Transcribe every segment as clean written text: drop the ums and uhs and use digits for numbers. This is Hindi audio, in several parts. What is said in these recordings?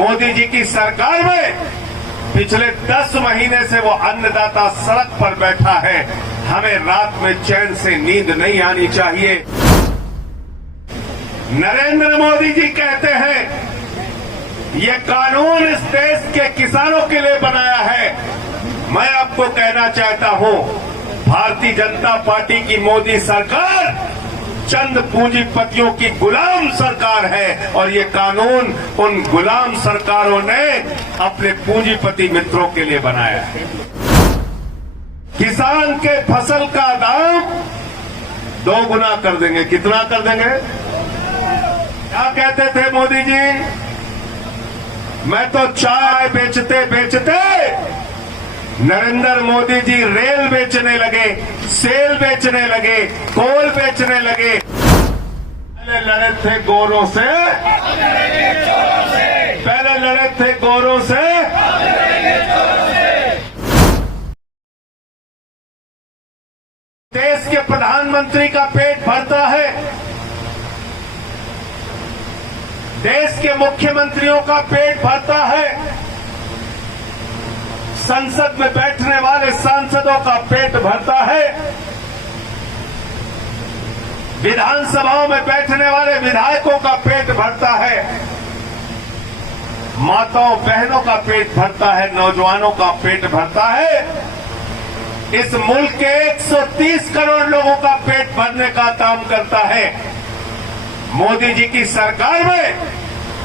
मोदी जी की सरकार में पिछले 10 महीने से वो अन्नदाता सड़क पर बैठा है। हमें रात में चैन से नींद नहीं आनी चाहिए। नरेंद्र मोदी जी कहते हैं ये कानून इस देश के किसानों के लिए बनाया है। मैं आपको कहना चाहता हूं, भारतीय जनता पार्टी की मोदी सरकार चंद पूंजीपतियों की गुलाम सरकार है और ये कानून उन गुलाम सरकारों ने अपने पूंजीपति मित्रों के लिए बनाया है। किसान के फसल का दाम 2 गुना कर देंगे। कितना कर देंगे? क्या कहते थे मोदी जी? मैं तो चाय बेचते बेचते नरेंद्र मोदी जी रेल बेचने लगे, सेल बेचने लगे, कोल बेचने लगे। पहले लड़े थे गोरों से, पहले लड़े थे गोरों से। देश के प्रधानमंत्री का पेट भरता है, देश के मुख्यमंत्रियों का पेट भरता है, संसद में बैठने वाले सांसदों का पेट भरता है, विधानसभाओं में बैठने वाले विधायकों का पेट भरता है, माताओं बहनों का पेट भरता है, नौजवानों का पेट भरता है। इस मुल्क के 130 करोड़ लोगों का पेट भरने का काम करता है। मोदी जी की सरकार में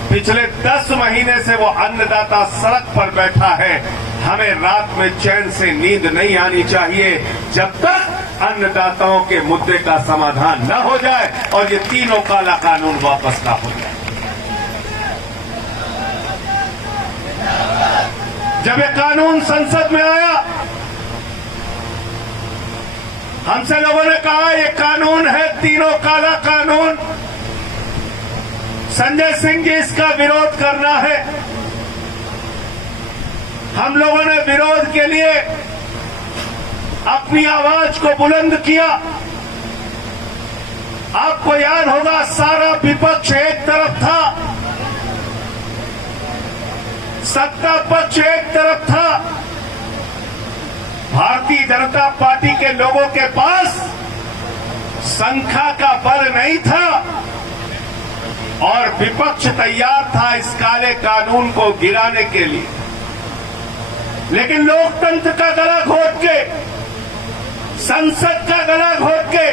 पिछले 10 महीने से वो अन्नदाता सड़क पर बैठा है। हमें रात में चैन से नींद नहीं आनी चाहिए जब तक अन्नदाताओं के मुद्दे का समाधान न हो जाए और ये तीनों काला कानून वापस न हो जाए। जब ये कानून संसद में आया, हमसे लोगों ने कहा ये कानून है तीनों काला कानून, संजय सिंह जी इसका विरोध करना है। हम लोगों ने विरोध के लिए अपनी आवाज को बुलंद किया। आपको याद होगा, सारा विपक्ष एक तरफ था, सत्ता पक्ष एक तरफ था। भारतीय जनता पार्टी के लोगों के पास संख्या का बल नहीं था और विपक्ष तैयार था इस काले कानून को गिराने के लिए। लेकिन लोकतंत्र का गला घोट के, संसद का गला घोट के,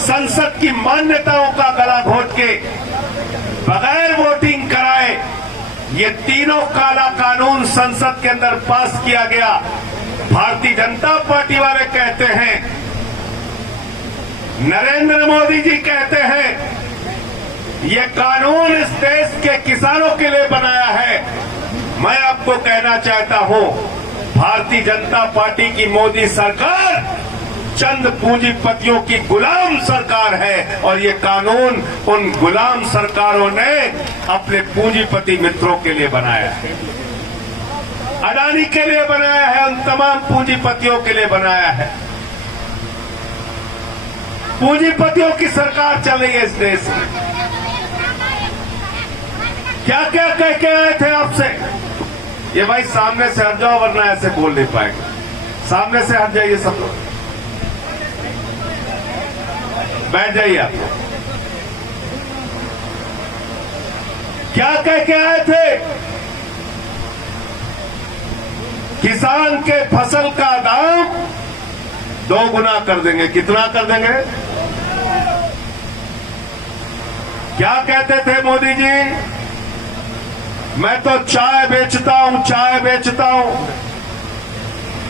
संसद की मान्यताओं का गला घोट के, बगैर वोटिंग कराए ये तीनों काला कानून संसद के अंदर पास किया गया। भारतीय जनता पार्टी वाले कहते हैं, नरेंद्र मोदी जी कहते हैं ये कानून इस देश के किसानों के लिए बनाया है। मैं आपको कहना चाहता हूं, भारतीय जनता पार्टी की मोदी सरकार चंद पूंजीपतियों की गुलाम सरकार है और ये कानून उन गुलाम सरकारों ने अपने पूंजीपति मित्रों के लिए बनाया है। अडानी के लिए बनाया है, उन तमाम पूंजीपतियों के लिए बनाया है। पूंजीपतियों की सरकार चल रही है इस देश में। क्या क्या कह के आए थे आपसे? ये भाई सामने से हट जाओ वरना ऐसे बोल नहीं पाएंगे। सामने से हट जाइए सब लोग, बैठ जाइए आप। क्या कह के आए थे? किसान के फसल का दाम 2 गुना कर देंगे। कितना कर देंगे? क्या कहते थे मोदी जी? मैं तो चाय बेचता हूं, चाय बेचता हूं।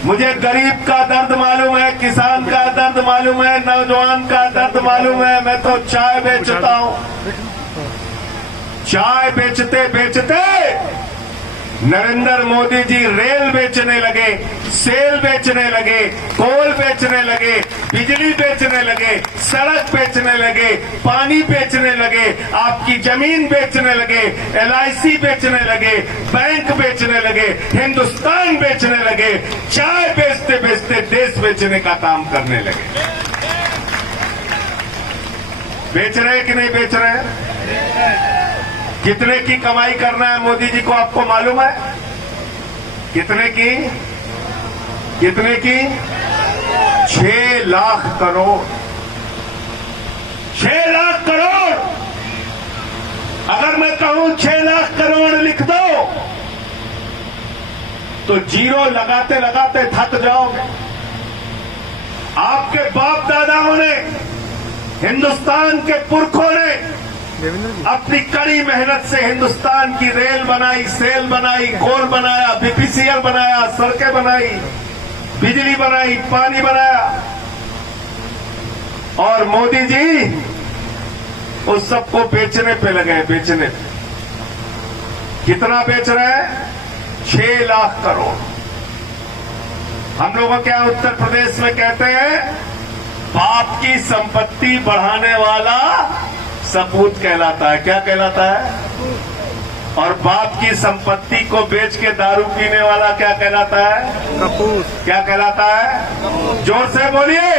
मुझे गरीब का दर्द मालूम है, किसान का दर्द मालूम है, नौजवान का दर्द मालूम है। मैं तो चाय बेचता हूं। चाय बेचते बेचते नरेंद्र मोदी जी रेल बेचने लगे, सेल बेचने लगे, कोल बेचने लगे, बिजली बेचने लगे, सड़क बेचने लगे, पानी बेचने लगे, आपकी जमीन बेचने लगे, LIC बेचने लगे, बैंक बेचने लगे, हिंदुस्तान बेचने लगे। चाय बेचते बेचते देश बेचने का काम करने लगे। बेच रहे कि नहीं बेच रहे? कितने की कमाई करना है मोदी जी को, आपको मालूम है? कितने की? 6 लाख करोड़। 6 लाख करोड़। अगर मैं कहूं 6 लाख करोड़ लिख दो तो जीरो लगाते लगाते थक जाओगे। आपके बाप दादाओं ने, हिंदुस्तान के पुरखों ने अपनी कड़ी मेहनत से हिंदुस्तान की रेल बनाई, सेल बनाई, कोल बनाया, बीपीसीएल बनाया, सड़कें बनाई, बिजली बनाई, पानी बनाया। और मोदी जी उस सबको बेचने पे लगे हैं, बेचने पे। कितना बेच रहे हैं? 6 लाख करोड़। हम लोगों क्या उत्तर प्रदेश में कहते हैं, बाप की संपत्ति बढ़ाने वाला सपूत कहलाता है। क्या कहलाता है? और बाप की संपत्ति को बेच के दारू पीने वाला क्या कहलाता है? कपूत। क्या कहलाता है? जोर से बोलिए।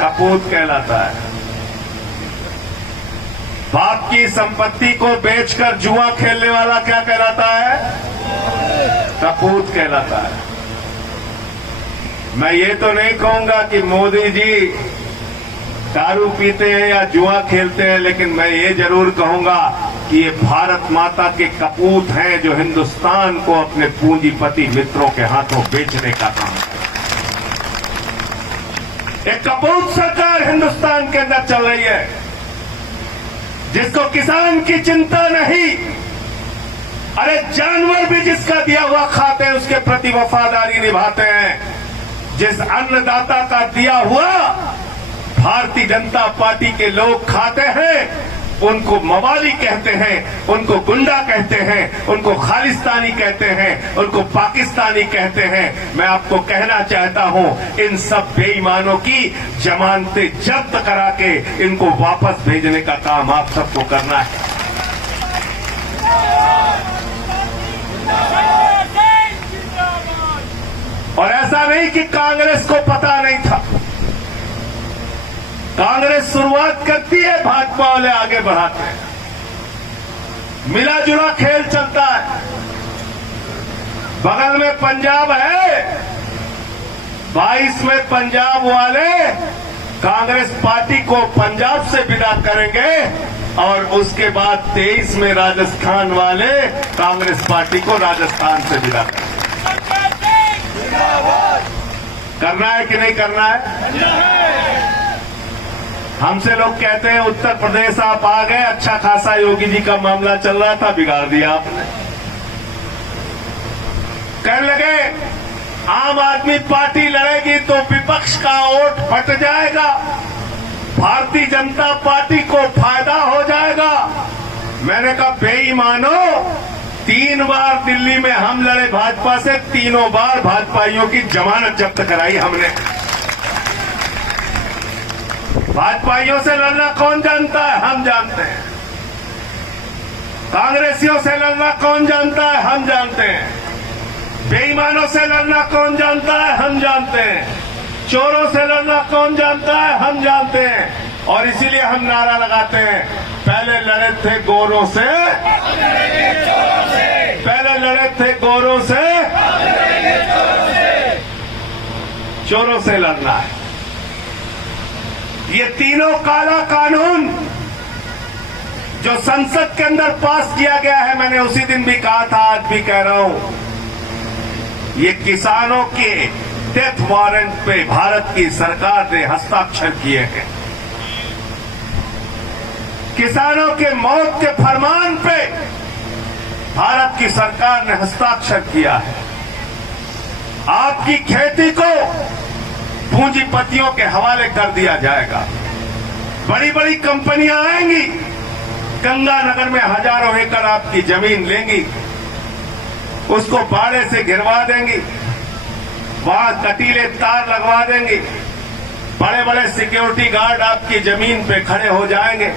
कपूत कहलाता है। बाप की संपत्ति को बेचकर जुआ खेलने वाला क्या कहलाता है? कपूत कहलाता है। मैं ये तो नहीं कहूंगा कि मोदी जी दारू पीते हैं या जुआ खेलते हैं, लेकिन मैं ये जरूर कहूंगा कि ये भारत माता के कपूत हैं जो हिंदुस्तान को अपने पूंजीपति मित्रों के हाथों बेचने का काम है। एक कपूत सरकार हिंदुस्तान के अंदर चल रही है, जिसको किसान की चिंता नहीं। अरे जानवर भी जिसका दिया हुआ खाते हैं उसके प्रति वफादारी निभाते हैं। जिस अन्नदाता का दिया हुआ भारतीय जनता पार्टी के लोग खाते हैं, उनको मवाली कहते हैं, उनको गुंडा कहते हैं, उनको खालिस्तानी कहते हैं, उनको पाकिस्तानी कहते हैं। मैं आपको कहना चाहता हूं, इन सब बेईमानों की जमानतें जब्त करा के इनको वापस भेजने का काम आप सबको करना है। और ऐसा नहीं कि कांग्रेस को पता नहीं था। कांग्रेस शुरुआत करती है, भाजपा वाले आगे बढ़ाते हैं। मिला जुला खेल चलता है। बगल में पंजाब है, 22 में पंजाब वाले कांग्रेस पार्टी को पंजाब से विदा करेंगे और उसके बाद 23 में राजस्थान वाले कांग्रेस पार्टी को राजस्थान से विदा करेंगे। करना है कि नहीं करना है? हमसे लोग कहते हैं उत्तर प्रदेश आप आ गए, अच्छा खासा योगी जी का मामला चल रहा था, बिगाड़ दिया आपने। कहने लगे आम आदमी पार्टी लड़ेगी तो विपक्ष का वोट फट जाएगा, भारतीय जनता पार्टी को फायदा हो जाएगा। मैंने कहा बेईमानो, 3 बार दिल्ली में हम लड़े भाजपा से, तीनों बार भाजपाइयों की जमानत जब्त कराई हमने। भाजपाइयों से लड़ना कौन जानता है? हम जानते हैं। कांग्रेसियों से लड़ना कौन जानता है? हम जानते हैं। बेईमानों से लड़ना कौन जानता है? हम जानते हैं। चोरों से लड़ना कौन जानता है? हम जानते हैं। और इसीलिए हम नारा लगाते हैं, पहले लड़े थे गोरों से, पहले लड़े थे गोरों से, चोरों से लड़ना है। ये तीनों काला कानून जो संसद के अंदर पास किया गया है, मैंने उसी दिन भी कहा था, आज भी कह रहा हूं, ये किसानों के डेथ वारंट पे भारत की सरकार ने हस्ताक्षर किए हैं। किसानों के मौत के फरमान पे भारत की सरकार ने हस्ताक्षर किया है। आपकी खेती को पूंजीपतियों के हवाले कर दिया जाएगा। बड़ी बड़ी कंपनियां आएंगी, गंगानगर में हजारों एकड़ आपकी जमीन लेंगी, उसको बाड़े से घिरवा देंगी, वहां कटीले तार लगवा देंगी, बड़े बड़े सिक्योरिटी गार्ड आपकी जमीन पे खड़े हो जाएंगे।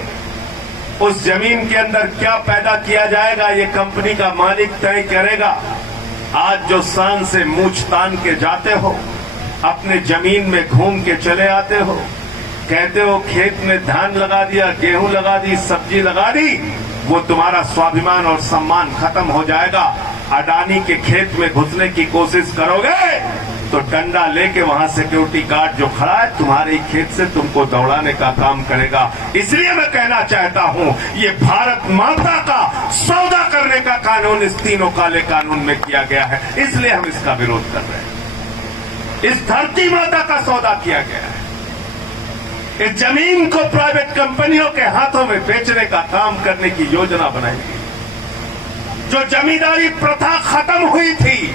उस जमीन के अंदर क्या पैदा किया जाएगा, ये कंपनी का मालिक तय करेगा। आज जो शान से मूंछ तान के जाते हो, अपने जमीन में घूम के चले आते हो, कहते हो खेत में धान लगा दिया, गेहूं लगा दी, सब्जी लगा दी, वो तुम्हारा स्वाभिमान और सम्मान खत्म हो जाएगा। अडानी के खेत में घुसने की कोशिश करोगे तो डंडा लेके वहां सिक्योरिटी गार्ड जो खड़ा है तुम्हारे ही खेत से तुमको दौड़ाने का काम करेगा। इसलिए मैं कहना चाहता हूं, ये भारत माता का सौदा करने का कानून इस तीनों काले कानून में किया गया है, इसलिए हम इसका विरोध कर रहे हैं। इस धरती माता का सौदा किया गया है। इस जमीन को प्राइवेट कंपनियों के हाथों में बेचने का काम करने की योजना बनाई गई। जो जमींदारी प्रथा खत्म हुई थी,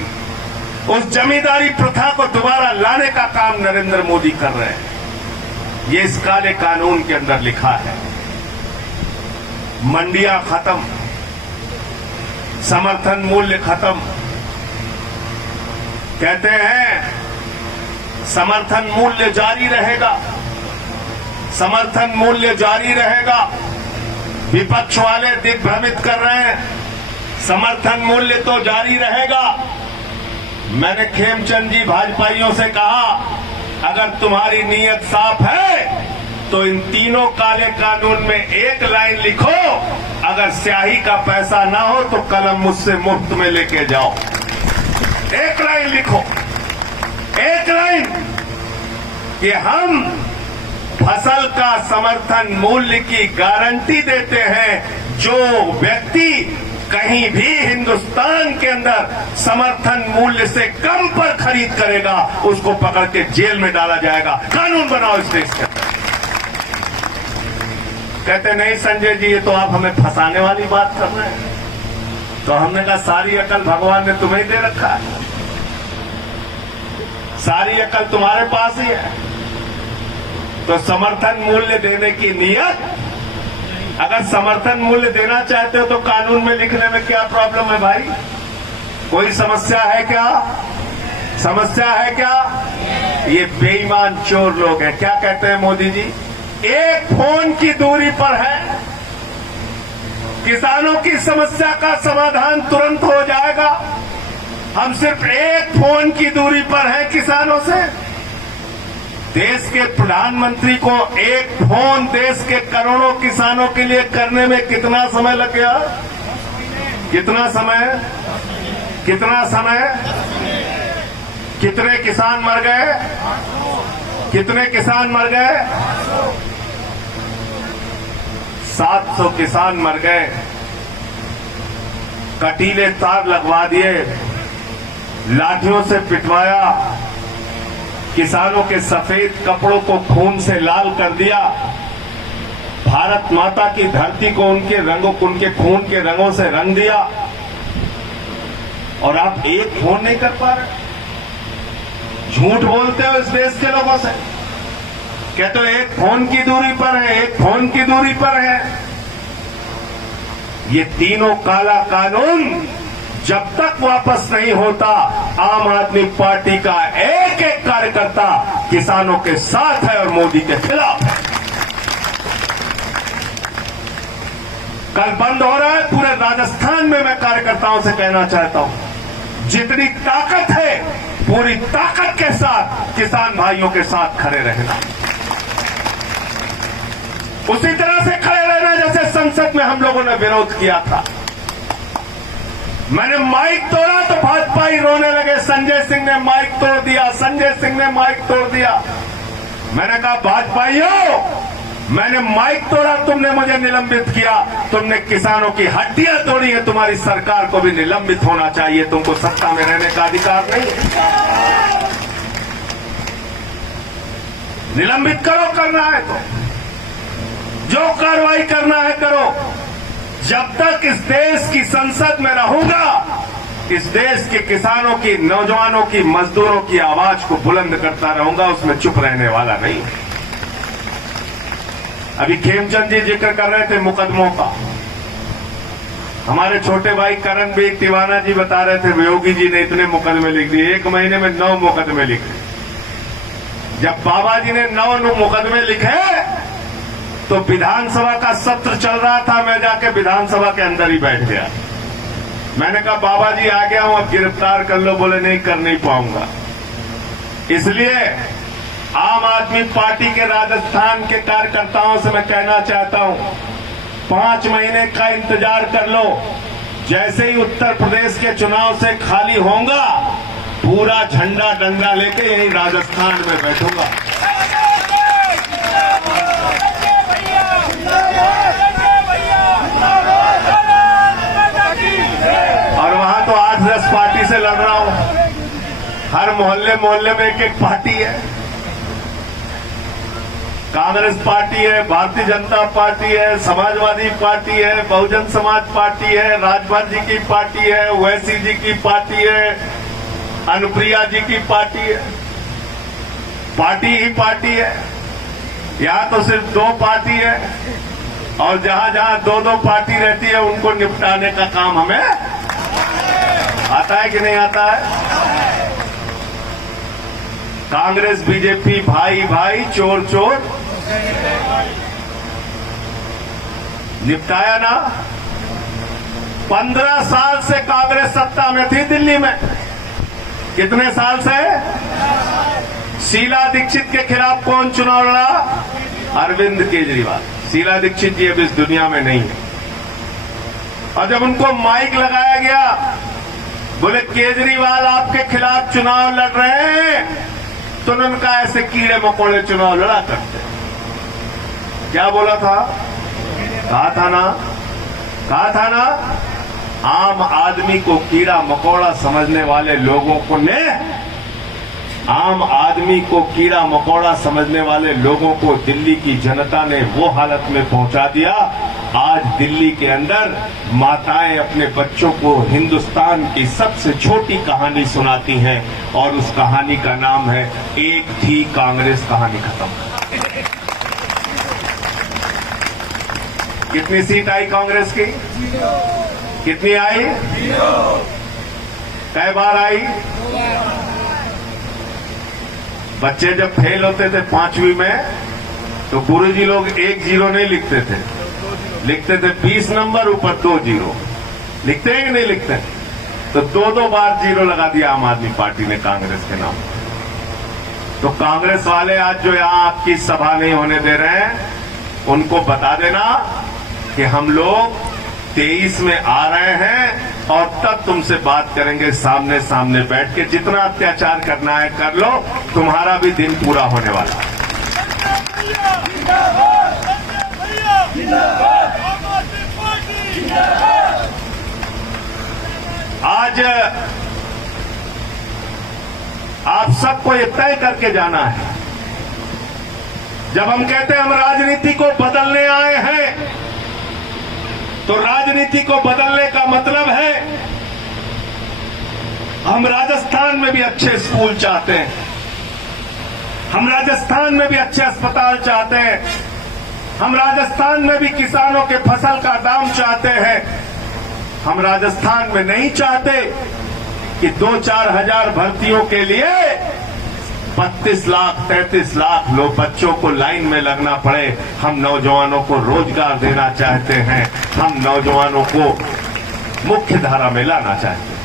उस जमींदारी प्रथा को दोबारा लाने का काम नरेंद्र मोदी कर रहे हैं। ये इस काले कानून के अंदर लिखा है। मंडियां खत्म, समर्थन मूल्य खत्म। कहते हैं समर्थन मूल्य जारी रहेगा, समर्थन मूल्य जारी रहेगा। विपक्ष वाले दिग्भ्रमित कर रहे हैं, समर्थन मूल्य तो जारी रहेगा। मैंने खेमचंद जी भाजपाइयों से कहा, अगर तुम्हारी नीयत साफ है तो इन तीनों काले कानून में एक लाइन लिखो, अगर स्याही का पैसा ना हो तो कलम मुझसे मुफ्त में लेके जाओ। एक लाइन लिखो, एक लाइन कि हम फसल का समर्थन मूल्य की गारंटी देते हैं। जो व्यक्ति कहीं भी हिंदुस्तान के अंदर समर्थन मूल्य से कम पर खरीद करेगा, उसको पकड़ के जेल में डाला जाएगा। कानून बनाओ इस देश के अंदर। कहते नहीं संजय जी, ये तो आप हमें फंसाने वाली बात कर रहे हैं। तो हमने कहा सारी अकल भगवान ने तुम्हें दे रखा है, सारी अकल तुम्हारे पास ही है। तो समर्थन मूल्य देने की नीयत, अगर समर्थन मूल्य देना चाहते हो तो कानून में लिखने में क्या प्रॉब्लम है भाई? कोई समस्या है क्या? समस्या है क्या? ये बेईमान चोर लोग हैं। क्या कहते हैं मोदी जी? एक फोन की दूरी पर है, किसानों की समस्या का समाधान तुरंत हो जाएगा। हम सिर्फ एक फोन की दूरी पर हैं किसानों से। देश के प्रधानमंत्री को एक फोन देश के करोड़ों किसानों के लिए करने में कितना समय लग गया? कितना समय? कितना समय? कितने किसान मर गए? कितने किसान मर गए? 700 किसान मर गए। कटीले तार लगवा दिए, लाठियों से पिटवाया, किसानों के सफेद कपड़ों को खून से लाल कर दिया, भारत माता की धरती को उनके रंगों, उनके खून के रंगों से रंग दिया, और आप एक फोन नहीं कर पा रहे। झूठ बोलते हो इस देश के लोगों से, कहते हो एक फोन की दूरी पर है, एक फोन की दूरी पर है। ये तीनों काला कानून जब तक वापस नहीं होता, आम आदमी पार्टी का एक एक कार्यकर्ता किसानों के साथ है और मोदी के खिलाफ है। कल बंद हो रहा है पूरे राजस्थान में। मैं कार्यकर्ताओं से कहना चाहता हूं, जितनी ताकत है पूरी ताकत के साथ किसान भाइयों के साथ खड़े रहना, उसी तरह से खड़े रहना जैसे संसद में हम लोगों ने विरोध किया था। मैंने माइक तोड़ा तो भाजपा ही रोने लगे, संजय सिंह ने माइक तोड़ दिया, संजय सिंह ने माइक तोड़ दिया। मैंने कहा भाजपाइयों, मैंने माइक तोड़ा, तुमने मुझे निलंबित किया, तुमने किसानों की हड्डियां तोड़ी है, तुम्हारी सरकार को भी निलंबित होना चाहिए, तुमको सत्ता में रहने का अधिकार नहीं। निलंबित करो, करना है तो जो कार्रवाई करना है करो। जब तक इस देश की संसद में रहूंगा, इस देश के किसानों की, नौजवानों की, मजदूरों की आवाज को बुलंद करता रहूंगा, उसमें चुप रहने वाला नहीं। अभी खेमचंद जी जिक्र कर रहे थे मुकदमों का। हमारे छोटे भाई करणवीर तिवाना जी बता रहे थे योगी जी ने इतने मुकदमे लिख दिए, 1 महीने में 9 मुकदमे लिखे। जब बाबा जी ने 9 मुकदमे लिखे तो विधानसभा का सत्र चल रहा था, मैं जाके विधानसभा के अंदर ही बैठ गया। मैंने कहा बाबा जी आ गया हूं, अब गिरफ्तार कर लो। बोले नहीं, कर नहीं पाऊंगा। इसलिए आम आदमी पार्टी के राजस्थान के कार्यकर्ताओं से मैं कहना चाहता हूं, 5 महीने का इंतजार कर लो। जैसे ही उत्तर प्रदेश के चुनाव से खाली होगा, पूरा झंडा डंडा लेके यही राजस्थान में बैठूंगा। और वहां तो 8-10 पार्टी से लड़ रहा हूं। हर मोहल्ले मोहल्ले में एक पार्टी है। कांग्रेस पार्टी है, भारतीय जनता पार्टी है, समाजवादी पार्टी है, बहुजन समाज पार्टी है, राजभर जी की पार्टी है, ओवैसी जी की पार्टी है, अनुप्रिया जी की पार्टी है। पार्टी ही पार्टी है। यहां तो सिर्फ 2 पार्टी है, और जहां जहां 2-2 पार्टी रहती है उनको निपटाने का काम हमें आता है कि नहीं आता है? कांग्रेस बीजेपी भाई भाई, चोर चोर, निपटाया ना। 15 साल से कांग्रेस सत्ता में थी दिल्ली में। कितने साल से? शीला दीक्षित के खिलाफ कौन चुनाव लड़ा? अरविंद केजरीवाल। शीला दीक्षित जी अब इस दुनिया में नहीं है। और जब उनको माइक लगाया गया, बोले केजरीवाल आपके खिलाफ चुनाव लड़ रहे हैं, तो उनका ऐसे कीड़े मकोड़े चुनाव लड़ा करते। क्या बोला था? कहा था ना आम आदमी को कीड़ा मकोड़ा समझने वाले लोगों को ने आम आदमी को कीड़ा मकोड़ा समझने वाले लोगों को दिल्ली की जनता ने वो हालत में पहुंचा दिया। आज दिल्ली के अंदर माताएं अपने बच्चों को हिंदुस्तान की सबसे छोटी कहानी सुनाती हैं, और उस कहानी का नाम है एक थी कांग्रेस, कहानी खत्म। कितनी सीट आई कांग्रेस की? कितनी आई? कई बार आई? बच्चे जब फेल होते थे 5वीं में, तो गुरुजी लोग 1 0 नहीं लिखते थे, लिखते थे 20 नंबर ऊपर 2 0। लिखते हैं कि नहीं लिखते? तो 2-2 बार 0 लगा दिया आम आदमी पार्टी ने कांग्रेस के नाम। तो कांग्रेस वाले आज जो यहां आपकी सभा नहीं होने दे रहे हैं, उनको बता देना कि हम लोग 23 में आ रहे हैं, और तब तुमसे बात करेंगे सामने सामने बैठ के। जितना अत्याचार करना है कर लो, तुम्हारा भी दिन पूरा होने वाला है। आज आप सबको ये तय करके जाना है। जब हम कहते हैं हम राजनीति को बदलने आए हैं, तो राजनीति को बदलने का मतलब है हम राजस्थान में भी अच्छे स्कूल चाहते हैं, हम राजस्थान में भी अच्छे अस्पताल चाहते हैं, हम राजस्थान में भी किसानों के फसल का दाम चाहते हैं। हम राजस्थान में नहीं चाहते कि 2-4 हजार भर्तियों के लिए 32 लाख 33 लाख लोग बच्चों को लाइन में लगना पड़े। हम नौजवानों को रोजगार देना चाहते हैं, हम नौजवानों को मुख्य धारा में लाना चाहते हैं।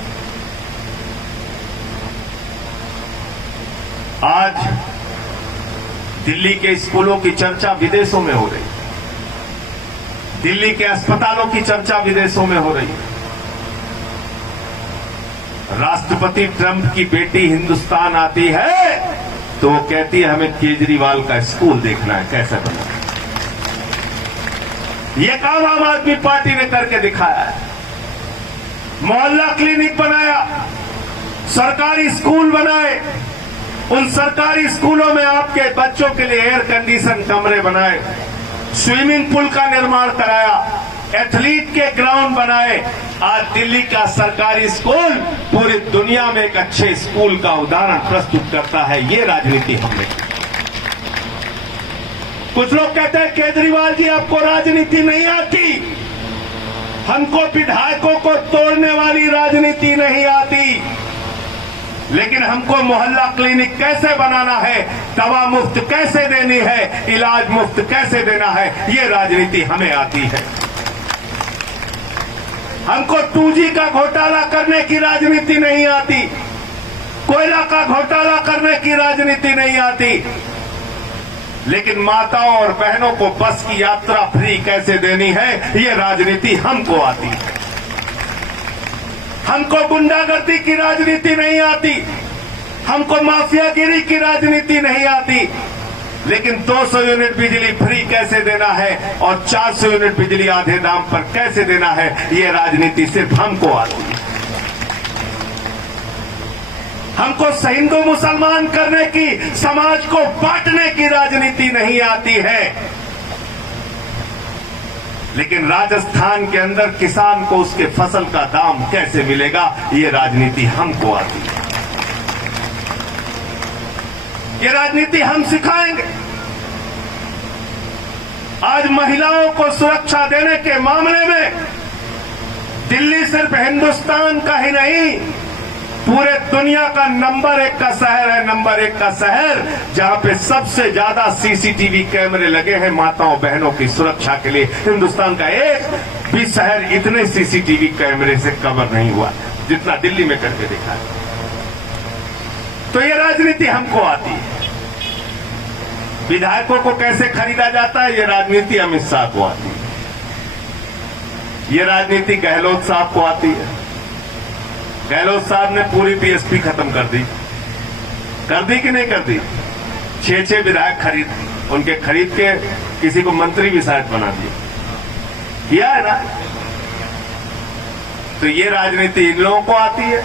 आज दिल्ली के स्कूलों की चर्चा विदेशों में हो रही, दिल्ली के अस्पतालों की चर्चा विदेशों में हो रही है। राष्ट्रपति ट्रंप की बेटी हिंदुस्तान आती है तो वो कहती है हमें केजरीवाल का स्कूल देखना है, कैसे बना। ये काम आम आदमी पार्टी ने करके दिखाया है। मोहल्ला क्लिनिक बनाया, सरकारी स्कूल बनाए, उन सरकारी स्कूलों में आपके बच्चों के लिए एयर कंडीशन कमरे बनाए, स्विमिंग पूल का निर्माण कराया, एथलीट के ग्राउंड बनाए। आज दिल्ली का सरकारी स्कूल पूरी दुनिया में एक अच्छे स्कूल का उदाहरण प्रस्तुत करता है। ये राजनीति हमने की। कुछ लोग कहते हैं केजरीवाल जी आपको राजनीति नहीं आती, हमको विधायकों को तोड़ने वाली राजनीति नहीं आती, लेकिन हमको मोहल्ला क्लिनिक कैसे बनाना है, दवा मुफ्त कैसे देनी है, इलाज मुफ्त कैसे देना है, ये राजनीति हमें आती है। हमको 2G का घोटाला करने की राजनीति नहीं आती, कोयला का घोटाला करने की राजनीति नहीं आती, लेकिन माताओं और बहनों को बस की यात्रा फ्री कैसे देनी है, ये राजनीति हमको आती है। हमको गुंडागर्दी की राजनीति नहीं आती, हमको माफियागिरी की राजनीति नहीं आती, लेकिन 200 यूनिट बिजली फ्री कैसे देना है और 400 यूनिट बिजली आधे दाम पर कैसे देना है, ये राजनीति सिर्फ हमको आती है। हमको हिंदू मुसलमान करने की, समाज को बांटने की राजनीति नहीं आती है, लेकिन राजस्थान के अंदर किसान को उसके फसल का दाम कैसे मिलेगा, ये राजनीति हमको आती है। ये राजनीति हम सिखाएंगे। आज महिलाओं को सुरक्षा देने के मामले में दिल्ली सिर्फ हिंदुस्तान का ही नहीं, पूरे दुनिया का नंबर 1 का शहर है। नंबर 1 का शहर जहां पे सबसे ज्यादा सीसीटीवी कैमरे लगे हैं माताओं बहनों की सुरक्षा के लिए। हिंदुस्तान का एक भी शहर इतने सीसीटीवी कैमरे से कवर नहीं हुआ जितना दिल्ली में करके देखा है। तो ये राजनीति हमको आती है। विधायकों को कैसे खरीदा जाता है, ये राजनीति अमित शाह को आती है। ये राजनीति गहलोत साहब को आती है। गहलोत साहब ने पूरी बीएसपी खत्म कर दी कि नहीं कर दी? 6 विधायक उनके खरीद के किसी को मंत्री भी शायद बना दिया, किया है ना। तो ये राजनीति इन लोगों को आती है,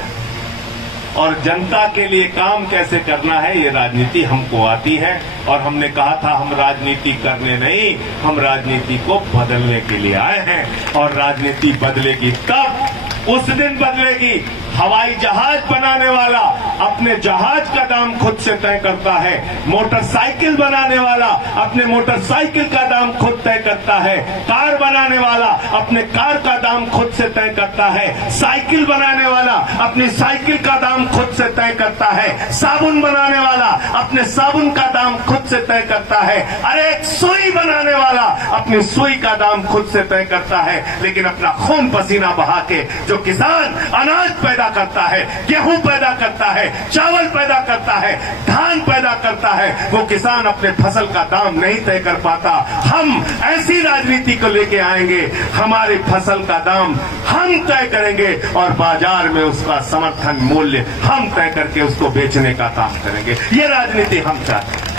और जनता के लिए काम कैसे करना है, ये राजनीति हमको आती है। और हमने कहा था हम राजनीति करने नहीं, हम राजनीति को बदलने के लिए आए हैं। और राजनीति बदलेगी तब, उस दिन बदलेगी। हवाई जहाज बनाने वाला अपने जहाज का दाम खुद से तय करता है। मोटरसाइकिल बनाने वाला अपने मोटरसाइकिल का दाम खुद तय करता है। कार बनाने वाला अपने कार का दाम खुद से तय करता है। साइकिल बनाने वाला अपनी साइकिल का दाम खुद से तय करता है। साबुन बनाने वाला अपने साबुन का दाम खुद से तय करता है। अरे एक सुई बनाने वाला अपनी सुई का दाम खुद से तय करता है। लेकिन अपना खून पसीना बहा के जो किसान अनाज पैदा करता है, गेहूं पैदा करता है, चावल पैदा करता है, धान पैदा करता है, वो किसान अपने फसल का दाम नहीं तय कर पाता। हम ऐसी राजनीति को लेके आएंगे, हमारी फसल का दाम हम तय करेंगे और बाजार में उसका समर्थन मूल्य हम तय करके उसको बेचने का काम करेंगे। ये राजनीति हम चाहते हैं।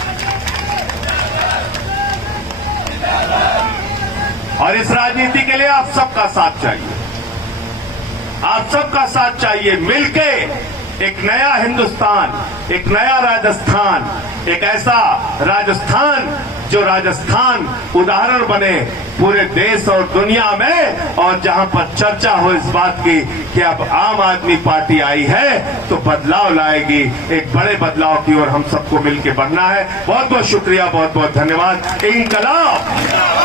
और इस राजनीति के लिए आप सबका साथ चाहिए, आप सबका साथ चाहिए। मिलके एक नया हिंदुस्तान, एक नया राजस्थान, एक ऐसा राजस्थान जो राजस्थान उदाहरण बने पूरे देश और दुनिया में, और जहां पर चर्चा हो इस बात की कि अब आम आदमी पार्टी आई है तो बदलाव लाएगी। एक बड़े बदलाव की ओर हम सबको मिलकर बढ़ना है। बहुत बहुत शुक्रिया, बहुत बहुत धन्यवाद। इंकलाब।